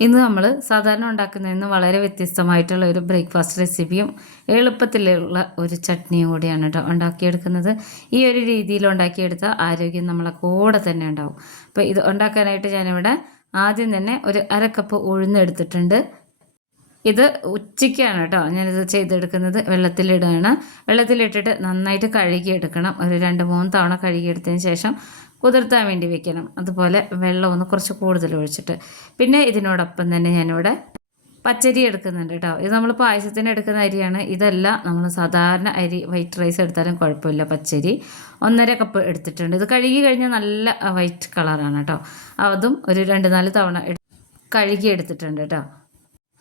ഇന്ന് നമ്മൾ സാധാരണ ഉണ്ടാക്കുന്നതിൽ നിന്ന് വളരെ വ്യത്യസ്തമായിട്ടുള്ള ഒരു ബ്രേക്ക്ഫാസ്റ്റ് റെസിപ്പിയും എളുപ്പത്തിലുള്ള ഒരു ചട്നിയും കൂടിയാണ് കേട്ടോ ഉണ്ടാക്കിയെടുക്കുന്നത്. ഈ ഒരു രീതിയിൽ ഉണ്ടാക്കിയെടുത്താൽ ആരോഗ്യം നമ്മളെ കൂടെ തന്നെ ഉണ്ടാവും. അപ്പോൾ ഇത് ഉണ്ടാക്കാനായിട്ട് ഞാനിവിടെ ആദ്യം തന്നെ ഒരു അര കപ്പ് ഉഴുന്നെടുത്തിട്ടുണ്ട്. ഇത് ഉച്ചയ്ക്കാണ് കേട്ടോ ഞാനിത് ചെയ്തെടുക്കുന്നത്. വെള്ളത്തിലിടുകയാണ്. വെള്ളത്തിലിട്ടിട്ട് നന്നായിട്ട് കഴുകിയെടുക്കണം. ഒരു രണ്ട് മൂന്ന് തവണ കഴുകിയെടുത്തതിന് ശേഷം കുതിർത്താൻ വേണ്ടി വെക്കണം. അതുപോലെ വെള്ളം ഒന്ന് കുറച്ച് കൂടുതൽ ഒഴിച്ചിട്ട്. പിന്നെ ഇതിനോടൊപ്പം തന്നെ ഞാനിവിടെ പച്ചരി എടുക്കുന്നുണ്ട് കേട്ടോ. ഇത് നമ്മൾ പായസത്തിന് എടുക്കുന്ന അരിയാണ്. ഇതല്ല നമ്മൾ സാധാരണ അരി വൈറ്റ് റൈസ് എടുത്താലും കുഴപ്പമില്ല പച്ചരി. ഒന്നര കപ്പ് എടുത്തിട്ടുണ്ട്. ഇത് കഴുകി കഴിഞ്ഞാൽ നല്ല വൈറ്റ് കളറാണ് കേട്ടോ. അതും ഒരു രണ്ട് നാല് തവണ കഴുകി എടുത്തിട്ടുണ്ട് കേട്ടോ.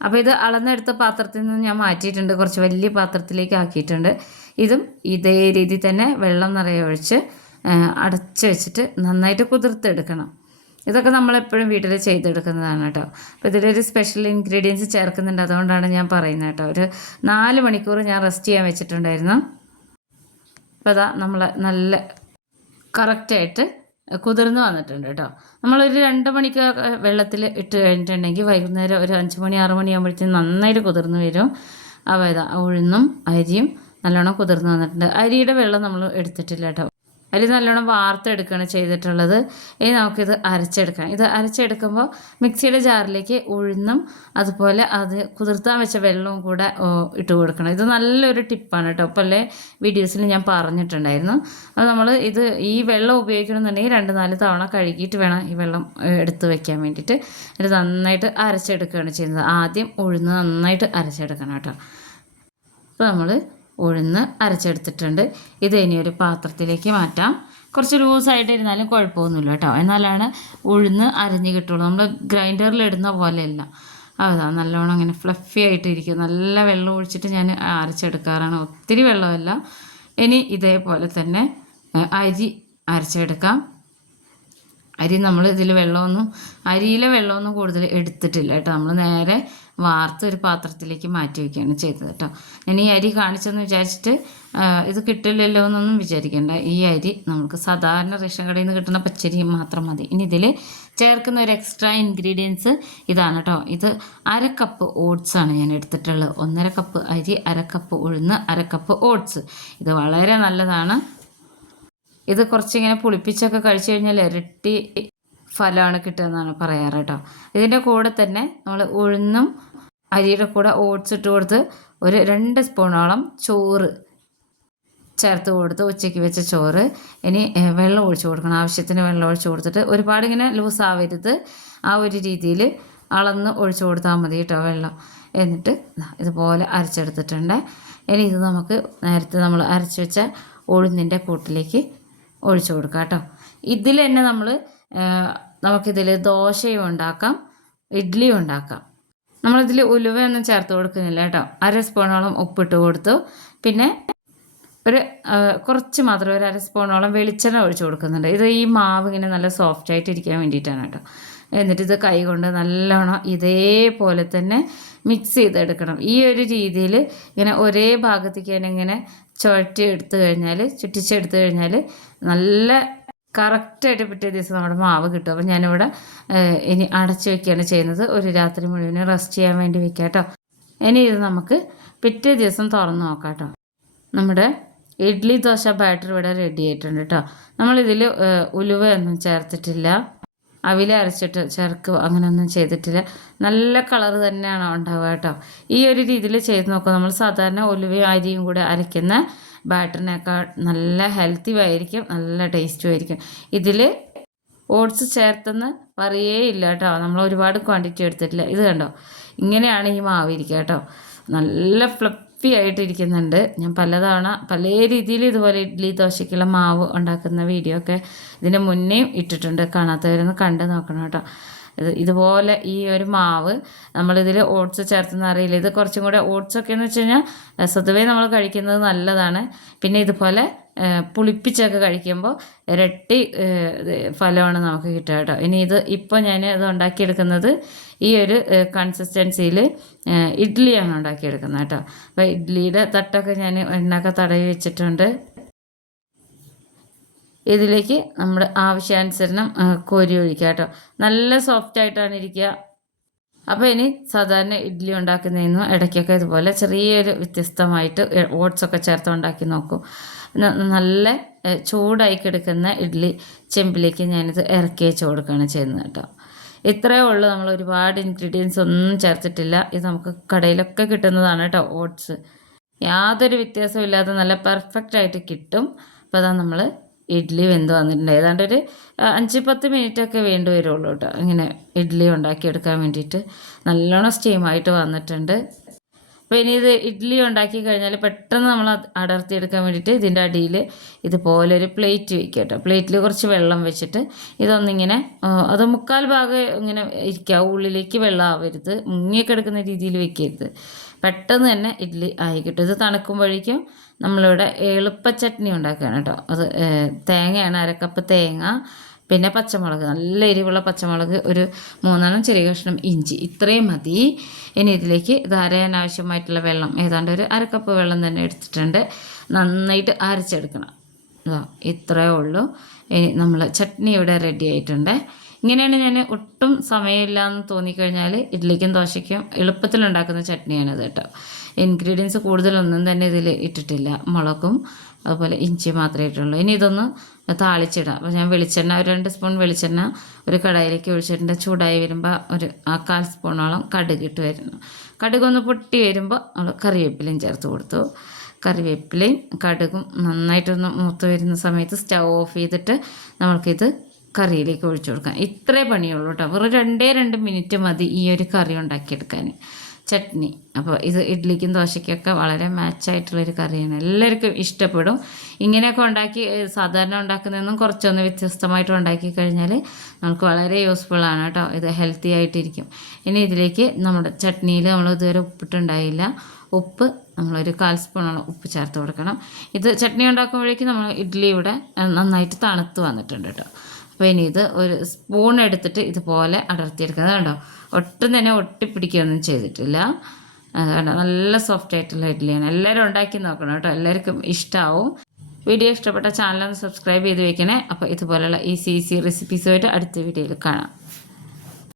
അപ്പോൾ ഇത് അളന്നെടുത്ത പാത്രത്തിൽ നിന്ന് ഞാൻ മാറ്റിയിട്ടുണ്ട്. കുറച്ച് വലിയ പാത്രത്തിലേക്ക് ആക്കിയിട്ടുണ്ട്. ഇതും ഇതേ രീതി തന്നെ വെള്ളം നിറയെ ഒഴിച്ച് അടച്ച് വെച്ചിട്ട് നന്നായിട്ട് കുതിർത്തെടുക്കണം. ഇതൊക്കെ നമ്മളെപ്പോഴും വീട്ടിൽ ചെയ്തെടുക്കുന്നതാണ് കേട്ടോ. അപ്പോൾ ഇതിലൊരു സ്പെഷ്യൽ ഇൻഗ്രീഡിയൻസ് ചേർക്കുന്നുണ്ട്. അതുകൊണ്ടാണ് ഞാൻ പറയുന്നത് കേട്ടോ. ഒരു നാല് മണിക്കൂർ ഞാൻ റെസ്റ്റ് ചെയ്യാൻ വെച്ചിട്ടുണ്ടായിരുന്നു. അപ്പോൾ അതാ നമ്മൾ നല്ല കറക്റ്റായിട്ട് കുതിർന്ന് വന്നിട്ടുണ്ട് കേട്ടോ. നമ്മളൊരു രണ്ട് മണിക്ക് വെള്ളത്തിൽ ഇട്ട് കഴിഞ്ഞിട്ടുണ്ടെങ്കിൽ വൈകുന്നേരം ഒരു അഞ്ച് മണി ആറ് മണി ആകുമ്പോഴത്തേക്കും നന്നായിട്ട് കുതിർന്ന് വരും. അപ്പോൾ ഇതാ ഉഴുന്നും അരിയും നല്ലോണം കുതിർന്ന് വന്നിട്ടുണ്ട്. അരിയുടെ വെള്ളം നമ്മൾ എടുത്തിട്ടില്ല കേട്ടോ. അരി നല്ലോണം വാർത്തെടുക്കുകയാണ് ചെയ്തിട്ടുള്ളത്. ഇനി നമുക്കിത് അരച്ചെടുക്കാം. ഇത് അരച്ചെടുക്കുമ്പോൾ മിക്സിയുടെ ജാറിലേക്ക് ഉഴുന്നും അതുപോലെ അത് കുതിർത്താൻ വെച്ച വെള്ളവും കൂടെ ഇട്ട് കൊടുക്കണം. ഇത് നല്ലൊരു ടിപ്പാണ് കേട്ടോ. അല്ലേ വീഡിയോസിൽ ഞാൻ പറഞ്ഞിട്ടുണ്ടായിരുന്നു. അത് നമ്മൾ ഇത് ഈ വെള്ളം ഉപയോഗിക്കണമെന്നുണ്ടെങ്കിൽ രണ്ട് നാല് തവണ കഴുകിയിട്ട് വേണം ഈ വെള്ളം എടുത്ത് വെക്കാൻ വേണ്ടിയിട്ട്. ഇത് നന്നായിട്ട് അരച്ചെടുക്കുകയാണ് ചെയ്യുന്നത്. ആദ്യം ഉഴുന്ന് നന്നായിട്ട് അരച്ചെടുക്കണം കേട്ടോ. അപ്പോൾ നമ്മൾ ഉഴുന്ന് അരച്ചെടുത്തിട്ടുണ്ട്. ഇത് ഇനി ഒരു പാത്രത്തിലേക്ക് മാറ്റാം. കുറച്ച് ലൂസായിട്ട് ഇരുന്നാലും കുഴപ്പമൊന്നുമില്ല കേട്ടോ. എന്നാലാണ് ഉഴുന്ന് അരഞ്ഞ് കിട്ടുള്ളൂ. നമ്മൾ ഗ്രൈൻഡറിൽ ഇടുന്ന പോലെയല്ല. അതാ നല്ലോണം അങ്ങനെ ഫ്ലഫി ആയിട്ട് ഇരിക്കും നല്ല വെള്ളം ഒഴിച്ചിട്ട് ഞാൻ അരച്ചെടുക്കാറാണ്. ഒത്തിരി വെള്ളമല്ല. ഇനി ഇതേപോലെ തന്നെ അരി അരച്ചെടുക്കാം. അരി നമ്മൾ ഇതിൽ വെള്ളമൊന്നും അരിയിലെ വെള്ളമൊന്നും കൂടുതൽ എടുത്തിട്ടില്ല കേട്ടോ. നമ്മൾ നേരെ വാർത്ത് ഒരു പാത്രത്തിലേക്ക് മാറ്റി വയ്ക്കുകയാണ് ചെയ്തത് കേട്ടോ. ഞാൻ ഈ അരി കാണിച്ചെന്ന് വിചാരിച്ചിട്ട് ഇത് കിട്ടില്ലല്ലോ എന്നൊന്നും വിചാരിക്കേണ്ട. ഈ അരി നമുക്ക് സാധാരണ റേഷൻ കടയിൽ നിന്ന് കിട്ടുന്ന പച്ചരി മാത്രം മതി. ഇനി ഇതിൽ ചേർക്കുന്ന ഒരു എക്സ്ട്രാ ഇൻഗ്രീഡിയൻസ് ഇതാണ് കേട്ടോ. ഇത് അര കപ്പ് ഓട്സ് ആണ് ഞാൻ എടുത്തിട്ടുള്ളത്. ഒന്നര കപ്പ് അരി അര കപ്പ് ഉഴുന്ന് അര കപ്പ് ഓട്സ് ഇത് വളരെ നല്ലതാണ്. ഇത് കുറച്ചിങ്ങനെ പുളിപ്പിച്ചൊക്കെ കഴിച്ചു കഴിഞ്ഞാൽ ഇരട്ടി ഫലമാണ് കിട്ടുക പറയാറ് കേട്ടോ. ഇതിന്റെ കൂടെ തന്നെ നമ്മൾ ഉഴുന്നും അരിയുടെ കൂടെ ഓട്സ് ഇട്ട് കൊടുത്ത് ഒരു രണ്ട് സ്പൂണോളം ചോറ് ചേർത്ത് കൊടുത്ത് ഉച്ചയ്ക്ക് വെച്ച ചോറ്. ഇനി വെള്ളം ഒഴിച്ച് കൊടുക്കണം. ആവശ്യത്തിന് വെള്ളം ഒഴിച്ച് കൊടുത്തിട്ട് ഒരുപാട് ഇങ്ങനെ ലൂസ് ആവരുത്. ആ ഒരു രീതിയിൽ അളന്ന് ഒഴിച്ചു കൊടുത്താൽ മതി കേട്ടോ വെള്ളം. എന്നിട്ട് ഇതുപോലെ അരച്ചെടുത്തിട്ടുണ്ട്. ഇനി ഇത് നമുക്ക് നേരത്തെ നമ്മൾ അരച്ച് വെച്ച ഉഴുന്നിന്റെ കൂട്ടിലേക്ക് ഒഴിച്ചു കൊടുക്കാം കേട്ടോ. ഇതിൽ തന്നെ നമ്മൾ നമുക്കിതിൽ ദോശയും ഉണ്ടാക്കാം ഇഡ്ഡലിയും ഉണ്ടാക്കാം. നമ്മളിതിൽ ഉലുവയൊന്നും ചേർത്ത് കൊടുക്കുന്നില്ല കേട്ടോ. അര സ്പൂണോളം ഉപ്പിട്ട് കൊടുത്തു. പിന്നെ ഒരു കുറച്ച് മാത്രം ഒരു അര സ്പൂണോളം വെളിച്ചെണ്ണ ഒഴിച്ചു കൊടുക്കുന്നുണ്ട്. ഇത് ഈ മാവ് ഇങ്ങനെ നല്ല സോഫ്റ്റ് ആയിട്ട് ഇരിക്കാൻ വേണ്ടിയിട്ടാണ് കേട്ടോ. എന്നിട്ട് ഇത് കൈ കൊണ്ട് നല്ലോണം ഇതേപോലെ തന്നെ മിക്സ് ചെയ്തെടുക്കണം. ഈ ഒരു രീതിയിൽ ഇങ്ങനെ ഒരേ ഭാഗത്തേക്ക് തന്നെ ഇങ്ങനെ ചുഴറ്റി എടുത്തു കഴിഞ്ഞാൽ ചുറ്റിച്ചെടുത്തു കഴിഞ്ഞാൽ നല്ല കറക്റ്റായിട്ട് പിറ്റേ ദിവസം നമ്മുടെ മാവ് കിട്ടും. അപ്പം ഞാനിവിടെ ഇനി അടച്ചു വെക്കുകയാണ് ചെയ്യുന്നത്. ഒരു രാത്രി മുഴുവനും റെസ്റ്റ് ചെയ്യാൻ വേണ്ടി വെക്കാം കേട്ടോ. ഇനി ഇത് നമുക്ക് പിറ്റേ ദിവസം തുറന്ന് നോക്കാം കേട്ടോ. നമ്മുടെ ഇഡ്ഡലി ദോശ ബാറ്റർ ഇവിടെ റെഡി ആയിട്ടുണ്ട് കേട്ടോ. നമ്മളിതിൽ ഉലുവ ഒന്നും ചേർത്തിട്ടില്ല. അവിൽ അരച്ചിട്ട് ചേർക്കുക അങ്ങനെയൊന്നും ചെയ്തിട്ടില്ല. നല്ല കളർ തന്നെയാണ് ഉണ്ടാവുക കേട്ടോ. ഈ ഒരു രീതിയിൽ ചെയ്ത് നോക്കുക. നമ്മൾ സാധാരണ ഉലുവയും അരിയും കൂടെ അരയ്ക്കുന്ന ബാറ്ററിനേക്കാൾ നല്ല ഹെൽത്തി ആയിരിക്കും നല്ല ടേസ്റ്റും ആയിരിക്കും. ഇതിൽ ഓട്സ് ചേർത്തെന്ന് പറയേ ഇല്ല കേട്ടോ. നമ്മൾ ഒരുപാട് ക്വാണ്ടിറ്റി എടുത്തിട്ടില്ല. ഇത് കണ്ടോ? ഇങ്ങനെയാണ് ഈ മാവ് ഇരിക്കുക കേട്ടോ. നല്ല ഫ്ലഫി ആയിട്ടിരിക്കുന്നുണ്ട് ഞാൻ പലതവണ പല രീതിയിൽ ഇതുപോലെ ഇഡ്ഡലി ദോശയ്ക്കുള്ള മാവ് ഉണ്ടാക്കുന്ന വീഡിയോ ഒക്കെ ഇതിന്റെ മുന്നേയും ഇട്ടിട്ടുണ്ട്. കാണാത്തവരൊന്ന് കണ്ട് നോക്കണം കേട്ടോ. ഇതുപോലെ ഈ ഒരു മാവ് നമ്മളിതിൽ ഓട്സ് ചേർത്തെന്ന് അറിയില്ല ഇത് കുറച്ചും കൂടെ ഓട്സൊക്കെ എന്ന് വെച്ച് കഴിഞ്ഞാൽ സ്വതവേ നമ്മൾ കഴിക്കുന്നത് നല്ലതാണ്. പിന്നെ ഇതുപോലെ പുളിപ്പിച്ചൊക്കെ കഴിക്കുമ്പോൾ ഇരട്ടി ഫലമാണ് നമുക്ക് കിട്ടുക കേട്ടോ. ഇനി ഇത് ഇപ്പോൾ ഞാൻ ഇത് ഉണ്ടാക്കിയെടുക്കുന്നത് ഈ ഒരു കൺസിസ്റ്റൻസിയിൽ ഇഡ്ഡലിയാണ് ഉണ്ടാക്കിയെടുക്കുന്നത് കേട്ടോ. അപ്പോൾ ഇഡ്ഡലിയുടെ തട്ടൊക്കെ ഞാൻ എണ്ണയൊക്കെ തടവി വെച്ചിട്ടുണ്ട്. ഇതിലേക്ക് നമ്മുടെ ആവശ്യാനുസരണം കോരി ഒഴിക്കുക കേട്ടോ. നല്ല സോഫ്റ്റ് ആയിട്ടാണ് ഇരിക്കുക. അപ്പോൾ ഇനി സാധാരണ ഇഡ്ഡലി ഉണ്ടാക്കുന്നതിന് ഇടയ്ക്കൊക്കെ ഇതുപോലെ ചെറിയൊരു വ്യത്യസ്തമായിട്ട് ഓട്സ് ഒക്കെ ചേർത്ത് ഉണ്ടാക്കി നോക്കും. നല്ല ചൂടായി കിടക്കുന്ന ഇഡ്ഡലി ചെമ്പിലേക്ക് ഞാനിത് ഇറക്കി വെച്ച് കൊടുക്കുകയാണ് ചെയ്യുന്നത് കേട്ടോ. ഇത്രയേ ഉള്ളൂ. നമ്മൾ ഒരുപാട് ഇൻഗ്രീഡിയൻസ് ഒന്നും ചേർത്തിട്ടില്ല. ഇത് നമുക്ക് കടയിലൊക്കെ കിട്ടുന്നതാണ് കേട്ടോ ഓട്സ് യാതൊരു വ്യത്യാസവും ഇല്ലാതെ നല്ല പെർഫെക്റ്റ് ആയിട്ട് കിട്ടും. അപ്പോൾ അതാ നമ്മൾ ഇഡ്ഡലി വെന്ത് വന്നിട്ടുണ്ട്. ഏതാണ്ട് ഒരു അഞ്ച് പത്ത് മിനിറ്റ് ഒക്കെ വേണ്ടി വരുള്ളൂ കേട്ടോ. ഇങ്ങനെ ഇഡ്ഡലി ഉണ്ടാക്കിയെടുക്കാൻ വേണ്ടിയിട്ട്. നല്ലോണം സ്റ്റീമായിട്ട് വന്നിട്ടുണ്ട്. അപ്പോൾ ഇനി ഇത് ഇഡ്ഡലി ഉണ്ടാക്കി കഴിഞ്ഞാൽ പെട്ടെന്ന് നമ്മൾ അടർത്തി എടുക്കാൻ വേണ്ടിയിട്ട് ഇതിന്റെ അടിയിൽ ഇതുപോലെ ഒരു പ്ലേറ്റ് വയ്ക്കുക കേട്ടോ. പ്ലേറ്റിൽ കുറച്ച് വെള്ളം വെച്ചിട്ട് ഇതൊന്നിങ്ങനെ അത് മുക്കാൽ ഭാഗം ഇങ്ങനെ ഇരിക്കുക. ഉള്ളിലേക്ക് വെള്ളം ആവരുത്. എടുക്കുന്ന രീതിയിൽ വെക്കരുത്. പെട്ടെന്ന് തന്നെ ഇഡ്ഡലി ആയി കിട്ടും. ഇത് തണുക്കുമ്പോഴേക്കും നമ്മളിവിടെ എളുപ്പ ചട്നി ഉണ്ടാക്കുകയാണ് കേട്ടോ. അത് തേങ്ങയാണ് അരക്കപ്പ് തേങ്ങ പിന്നെ പച്ചമുളക് നല്ല എരിവുള്ള പച്ചമുളക് ഒരു മൂന്നെണ്ണം ചെറിയ കഷ്ണം ഇഞ്ചി. ഇത്രയും മതി. ഇനി ഇതിലേക്ക് ഇത് അരയാൻ ആവശ്യമായിട്ടുള്ള വെള്ളം ഏതാണ്ട് ഒരു അരക്കപ്പ് വെള്ളം തന്നെ എടുത്തിട്ടുണ്ട്. നന്നായിട്ട് അരച്ചെടുക്കണം. ഇതാ ഇത്രയേ ഉള്ളൂ. ഇനി നമ്മൾ ചട്നി ഇവിടെ റെഡി ആയിട്ടുണ്ട്. ഇങ്ങനെയാണ് ഞാൻ ഒട്ടും സമയമില്ല എന്ന് തോന്നിക്കഴിഞ്ഞാൽ ഇഡ്ഡലിക്കും ദോശയ്ക്കും എളുപ്പത്തിൽ ഉണ്ടാക്കുന്ന ചട്നിയാണിത് കേട്ടോ. ഇൻഗ്രീഡിയൻസ് കൂടുതലൊന്നും തന്നെ ഇതിൽ ഇട്ടിട്ടില്ല. മുളകും അതുപോലെ ഇഞ്ചി മാത്രമേ ഇട്ടുള്ളൂ. ഇനി ഇതൊന്ന് താളിച്ചിടാം. അപ്പോൾ ഞാൻ വെളിച്ചെണ്ണ ഒരു രണ്ട് സ്പൂൺ വെളിച്ചെണ്ണ ഒരു കടായിലേക്ക് ഒഴിച്ചിട്ടുണ്ട്. ചൂടായി വരുമ്പോൾ ഒരു കാൽ സ്പൂണോളം കടുക് ഇട്ട് വരുന്നു. കടുക് ഒന്ന് പൊട്ടി വരുമ്പോൾ നമ്മൾ കറിവേപ്പിലയും ചേർത്ത് കൊടുത്തു. കറിവേപ്പിലയും കടുകും നന്നായിട്ടൊന്ന് മൂത്ത് വരുന്ന സമയത്ത് സ്റ്റൗ ഓഫ് ചെയ്തിട്ട് നമ്മൾക്കിത് കറിയിലേക്ക് ഒഴിച്ചു കൊടുക്കാം. ഇത്രേ പണിയുള്ളൂ കേട്ടോ വെറും രണ്ടേ രണ്ട് മിനിറ്റ് മതി ഈ ഒരു കറി ഉണ്ടാക്കിയെടുക്കാൻ. ചട്നി. അപ്പോൾ ഇത് ഇഡ്ഡലിക്കും ദോശയ്ക്കൊക്കെ വളരെ മാച്ചായിട്ടുള്ളൊരു കറിയാണ്. എല്ലാവർക്കും ഇഷ്ടപ്പെടും. ഇങ്ങനെയൊക്കെ ഉണ്ടാക്കി സാധാരണ ഉണ്ടാക്കുന്നതെന്നും കുറച്ചൊന്ന് വ്യത്യസ്തമായിട്ട് ഉണ്ടാക്കി കഴിഞ്ഞാൽ നമുക്ക് വളരെ യൂസ്ഫുള്ളാണ് കേട്ടോ ഇത് ഹെൽത്തി ആയിട്ടിരിക്കും. ഇനി ഇതിലേക്ക് നമ്മുടെ ചട്നിയിൽ നമ്മൾ ഇതുവരെ ഉപ്പിട്ടുണ്ടായില്ല. ഉപ്പ് നമ്മളൊരു കാൽ സ്പൂണോളം ഉപ്പ് ചേർത്ത് കൊടുക്കണം. ഇത് ചട്നി ഉണ്ടാക്കുമ്പോഴേക്കും നമ്മൾ ഇഡ്ഡലി ഇവിടെ നന്നായിട്ട് തണുത്ത് വന്നിട്ടുണ്ട് കേട്ടോ അപ്പോൾ ഇനി ഇത് ഒരു സ്പൂൺ എടുത്തിട്ട് ഇതുപോലെ അടർത്തിയെടുക്കുന്നത് കണ്ടോ? ഒട്ടും തന്നെ ഒട്ടിപ്പിടിക്കുകയൊന്നും ചെയ്തിട്ടില്ല. കണ്ടോ? നല്ല സോഫ്റ്റ് ആയിട്ടുള്ള ഇഡ്ഡലിയാണ്. എല്ലാവരും ഉണ്ടാക്കി നോക്കണം കേട്ടോ. എല്ലാവർക്കും ഇഷ്ടമാവും വീഡിയോ ഇഷ്ടപ്പെട്ട ചാനലൊന്ന് സബ്സ്ക്രൈബ് ചെയ്ത് വെക്കണേ. അപ്പോൾ ഇതുപോലെയുള്ള ഈസി ഈസി റെസിപ്പീസുമായിട്ട് അടുത്ത വീഡിയോയിൽ കാണാം.